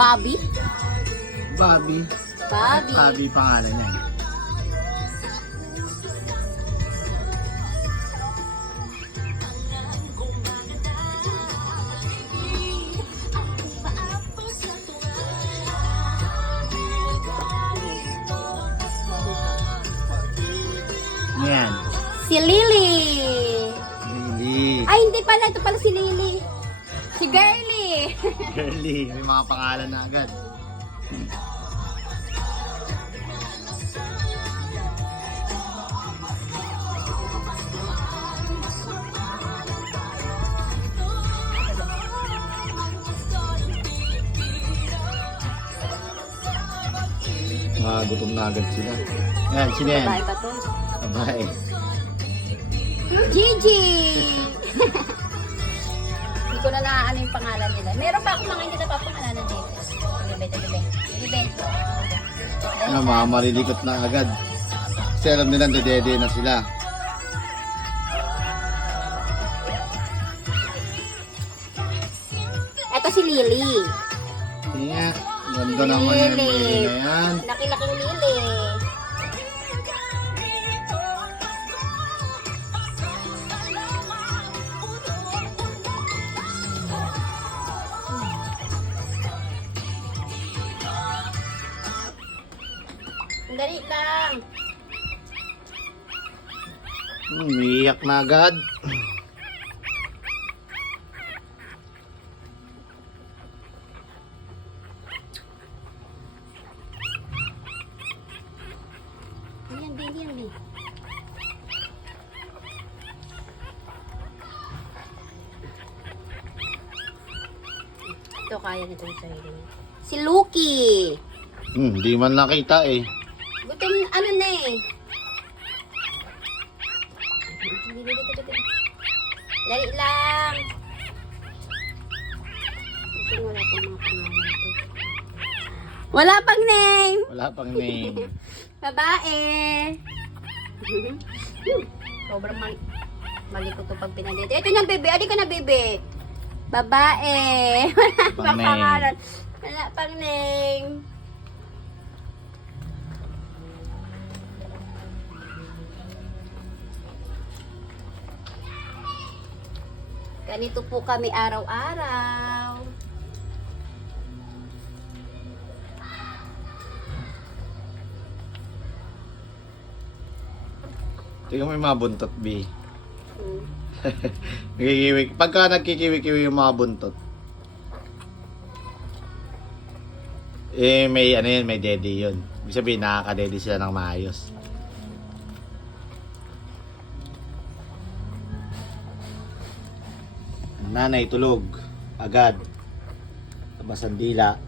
Bobby? Bobby. Bobby. Bobby pangalan niya. Yan. Si Lily. Lily. Ay, hindi pala. Ito pala si Lily. Si Girly. Girly. May mga pangalan na agad. Gutom na agad sila. Yan, sino yan? Babae pa to. Babae. Gigi. Hindi ko na naaano yung pangalan nila. Meron pa akong mga hindi napapangalanan dito. Libe. Mga marilikot na agad. Kasi alam nila nadede na sila. Ito si Lily. Kaya, ganda naman yung Lily na yan. Laki-laking Lily. Dali lang. Umiiyak na agad. Yan, Lily. Ito kaya nito yung sarili niya. Si Lucky. Hindi man nakita eh. Gutom, ano na eh. Dali lang. Ito wala pang mga pangalan ito. Wala pang name. Wala pang name. Babae. Sobrang mali ko ito pag pinandito. Ito na bebe. Adi ka na bebe. Babae. Wala pang name. pangalan. Wala pang name. Ganito po kami araw-araw. Tingnan mo yung mga buntot, B. Hmm. Nagkikiwi. Pagka nagkikiwi-kiwi yung mga buntot, eh may ano yun, may daddy yun. Ibig sabihin, nakaka-daddy sila ng maayos. Nanay tulog agad. Tabas ang dila.